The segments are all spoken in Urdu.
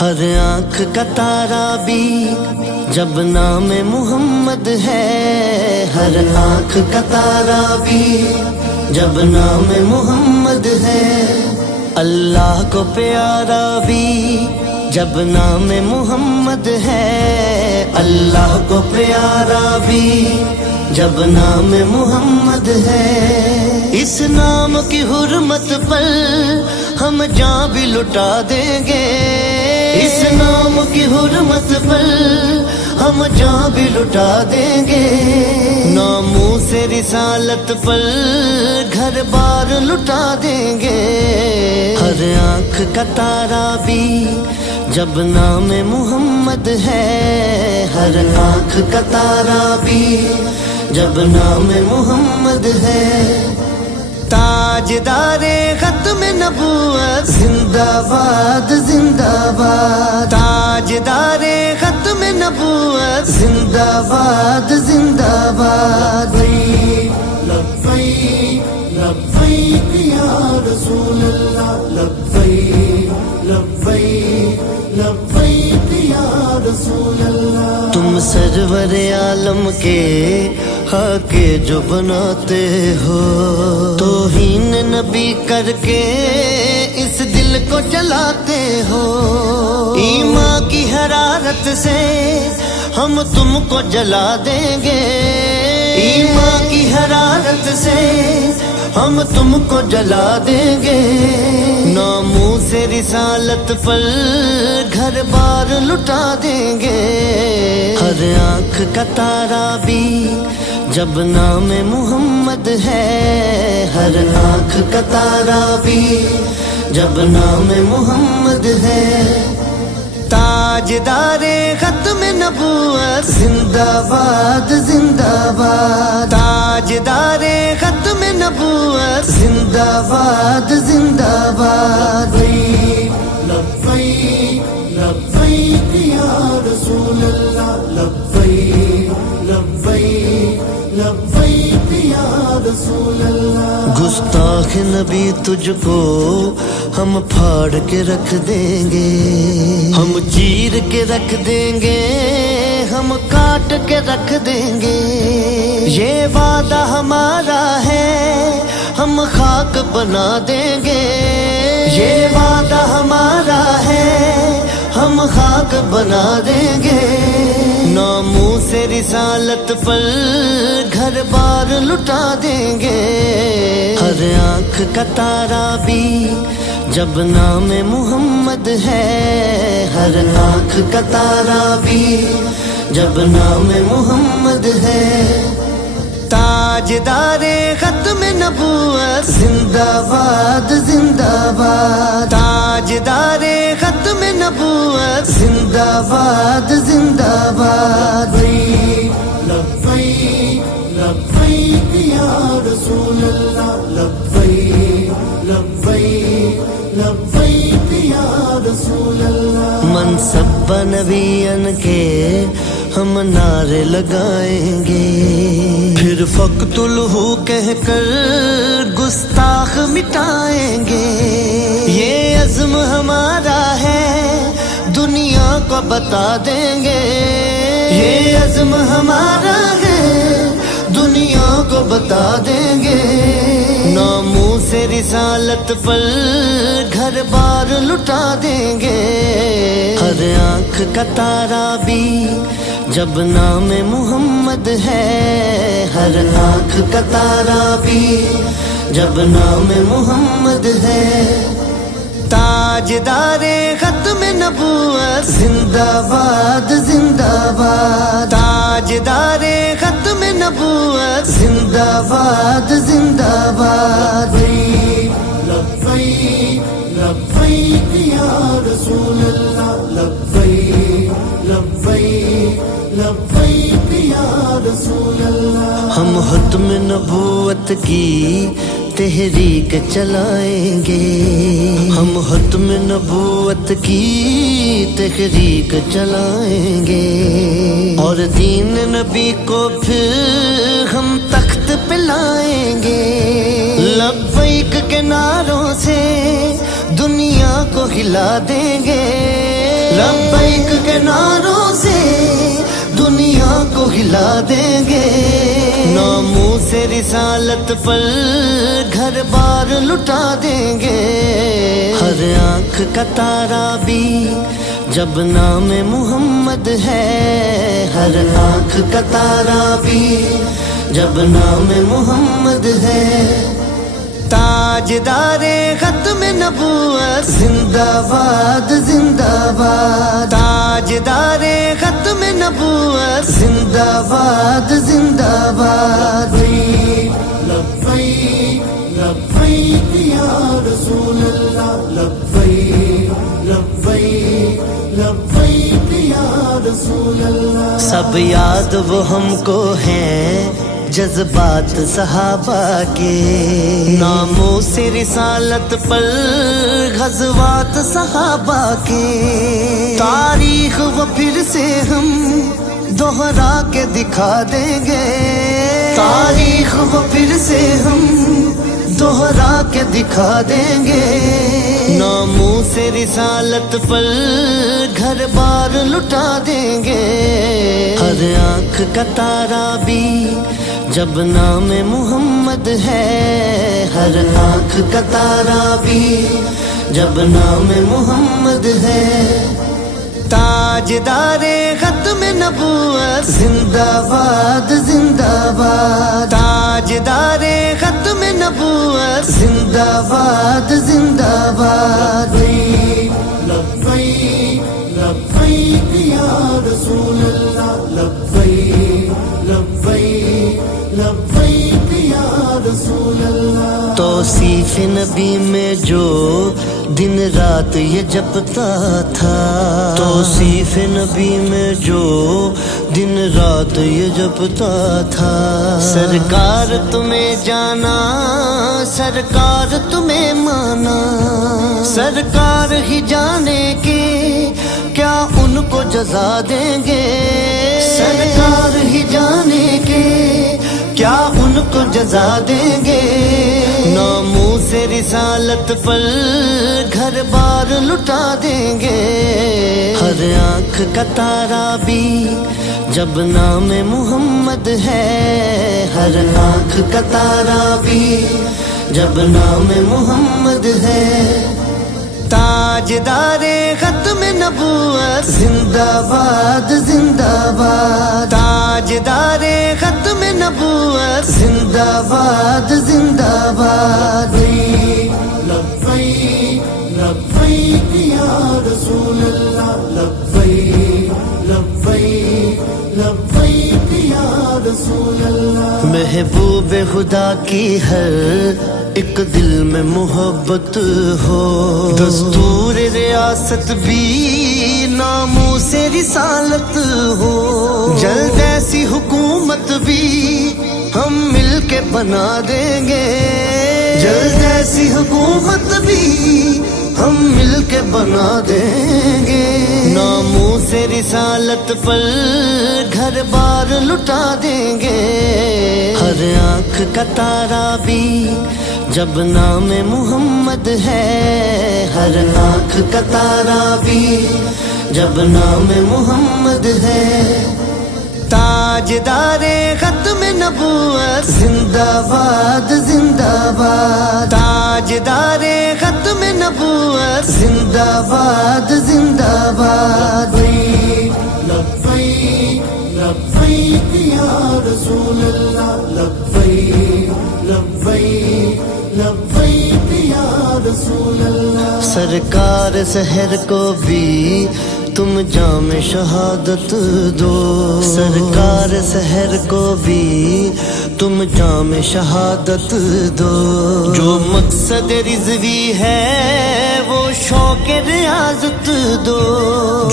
ہر آنکھ کا تارا بھی جب نام محمد ہے، ہر آنکھ کا تارا بھی جب نام محمد ہے، اللہ کو پیارا بھی جب نام محمد ہے، اللہ کو پیارا بھی جب نام محمد ہے۔ اس نام کی حرمت پر ہم جان بھی لٹا دیں گے، اس نام کی حرمت پر ہم جان بھی لٹا دیں گے، ناموس رسالت پر گھر بار لٹا دیں گے۔ ہر آنکھ کا تارا بھی جب نام محمد ہے، ہر آنکھ کا تارا بھی جب نام محمد ہے۔ تاجدار ختم نبوت زندہ باد زندہ باد، تاجدار ختم نبوت زندہ باد زندہ باد۔ لبیک لبیک یا رسول اللہ، لبیک لبیک لبیک یا رسول اللہ۔ تم سرور عالم کے حاکے جو بناتے ہو، توہین نبی کر کے اس دل کو جلاتے ہو، ایمان کی حرارت سے ہم تم کو جلا دیں گے، ایمان کی حرارت سے ہم تم کو جلا دیں گے، ناموس رسالت پر گھر بار لٹا دیں گے۔ ہر آنکھ کا تارا بھی جب نام محمد ہے، ہر آنکھ کا تارا بھی جب نام محمد ہے۔ تاجدار ختم نبوت زندہ باد زندہ باد، تاجدار ختم نبوت زندہ باد زندہ باد۔ لبیک لبیک یا رسول اللہ، لبیک لبیک لبیک یا رسول اللہ۔ گستاخ نبی تجھ کو ہم پھاڑ کے رکھ دیں گے، ہم چیر کے رکھ دیں گے، ہم کاٹ کے رکھ دیں گے، یہ وعدہ ہمارا ہے ہم خاک بنا دیں گے، یہ وعدہ ہمارا ہے ہم خاک بنا دیں گے، ناموس رسالت پر گھر بار لٹا دیں گے۔ ہر آنکھ کا تارا بھی جب نام محمد ہے، ہر آنکھ کا تارا بھی جب نام محمد ہے۔ تاجدار ختم نبوت زندہ باد زندہ باد، تاجدار ختم نبوت زندہ باد زندہ باد۔ لبیک لبیک یا رسول اللہ، لبیک لبیک لبیک یا رسول اللہ۔ منصب نبیان کے ہم نعرے لگائیں گے، پھر فقتلہ کہہ کر گستاخ مٹائیں گے، یہ عزم ہمارا ہے دنیا کو بتا دیں گے، یہ عزم ہمارا ہے دنیا کو بتا دیں گے، ناموس رسالت پر گھر بار لٹا دیں گے۔ ہر آنکھ کا تارا بھی جب نام محمد ہے، ہر آنکھ کا تارا بھی جب نام محمد ہے۔ تاجدار ختم نبوت زندہ باد زندہ باد، تاجدار ختم نبوت زندہ باد زندہ باد۔ لبیک لبیک یا رسول اللہ، لبیک لبیک لبیک یا رسول اللہ۔ ہم ختم نبوت کی تحریک چلائیں گے، ہم ختم نبوت کی تحریک چلائیں گے، اور اور دین نبی کو پھر ہم تخت پہ لائیں گے، لبیک کے نعروں سے دنیا کو ہلا دیں گے، لبیک کے نعروں سے دنیا کو ہلا دیں گے، ناموس رسالت پر گھر بار لٹا دیں گے، ہر آنکھ کا تارا بھی جب نام محمد ہے، ہر آنکھ کا تارا بھی جب نام محمد ہے، تاجدار ختم نبوت زندہ باد زندہ باد، تاجدار ختم نبوت زندہ باد زندہ باد، لبیک لبیک یا رسول اللہ، لبیک لبیک لبیک یا رسول اللہ، سب یاد وہ ہم کو ہیں جذبات صحابہ کے، ناموس رسالت پر غزوات صحابہ کے، تاریخ وہ پھر سے ہم دوہرا کے دکھا دیں گے، تاریخ وہ پھر سے ہم دوہرا کے دکھا دیں گے، ناموس رسالت پر گھر بار لٹا دیں گے، ہر آنکھ کا تارا بھی جب نام محمد ہے، ہر آنکھ کا تارا بھی جب نام محمد ہے، تاجدار ختم نبوت زندہ باد زندہ باد، تاجدار ختم نبوت زندہ باد زندہ باد، لبیک لبیک یا رسول اللہ، لبیک لبیک لبیک یا رسول اللہ، توصیف نبی میں جو دن رات یہ جپتا تھا، توصیف نبی میں جو دن رات یہ جپتا تھا، سرکار تمہیں جانا سرکار تمہیں مانا، سرکار ہی جانے کے کیا ان کو جزا دیں گے، سرکار ہی جانے کے کیا ان کو جزا دیں گے، ناموس رسالت پر گھر بار لٹا دیں گے، ہر آنکھ کا تارا بھی جب نام محمد ہے، ہر آنکھ کا تارا بھی جب نام محمد ہے، تاجدار ختم نبوت زندہ باد زندہ باد، تاجدار ختم نبوت زندہ باد زندہ باد، لبیک لبیک یا رسول اللہ، لبیک لبیک لبیک یا رسول اللہ، محبوب خدا کی ہر ایک دل میں محبت ہو، دستور ریاست بھی ناموس رسالت ہو، جلد ایسی حکومت بھی ہم مل کے بنا دیں گے، جلد ایسی حکومت بھی ہم مل کے بنا دیں گے، ناموس رسالت پر گھر بار لٹا دیں گے، ہر آنکھ کا تارا بھی جب نام محمد ہے، ہر آنکھ کا تارا بھی جب نام محمد ہے، تاجدار ختم نبوت زندہ باد زندہ باد، تاجدار ختم نبوت زندہ باد زندہ باد، لبیک لبیک یا رسول اللہ، لبیک لبیک لبیک یا رسول اللہ، سرکار سحر کو بھی تم جام شہادت دو، سرکار سحر کو بھی تم جام شہادت دو، جو مقصد رضوی ہے وہ شوق ریاضت دو،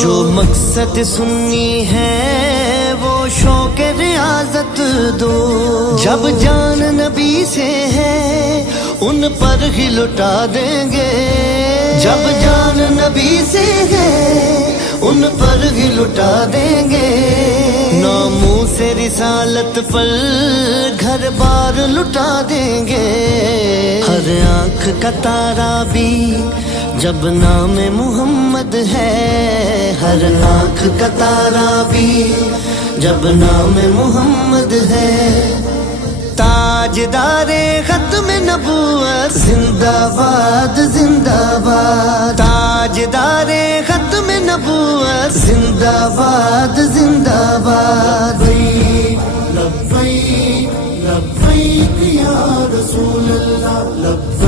جو مقصد سنی ہے وہ شوق ریاضت دو، جب جان نبی سے ہے ان پر ہی لٹا دیں گے، جب جان نبی سے ہے ان پر ہی لٹا دیں گے، ناموں سے رسالت پر گھر بار لٹا دیں گے، ہر آنکھ کا تارا بھی جب نام محمد ہے، ہر آنکھ کا تارا بھی جب نام محمد ہے، تاجدار ختم نبوت زندہ باد زندہ باد، تاجدار ختم نبوت زندہ باد زندہ باد، لبیک لبیک یا رسول اللہ، لبیک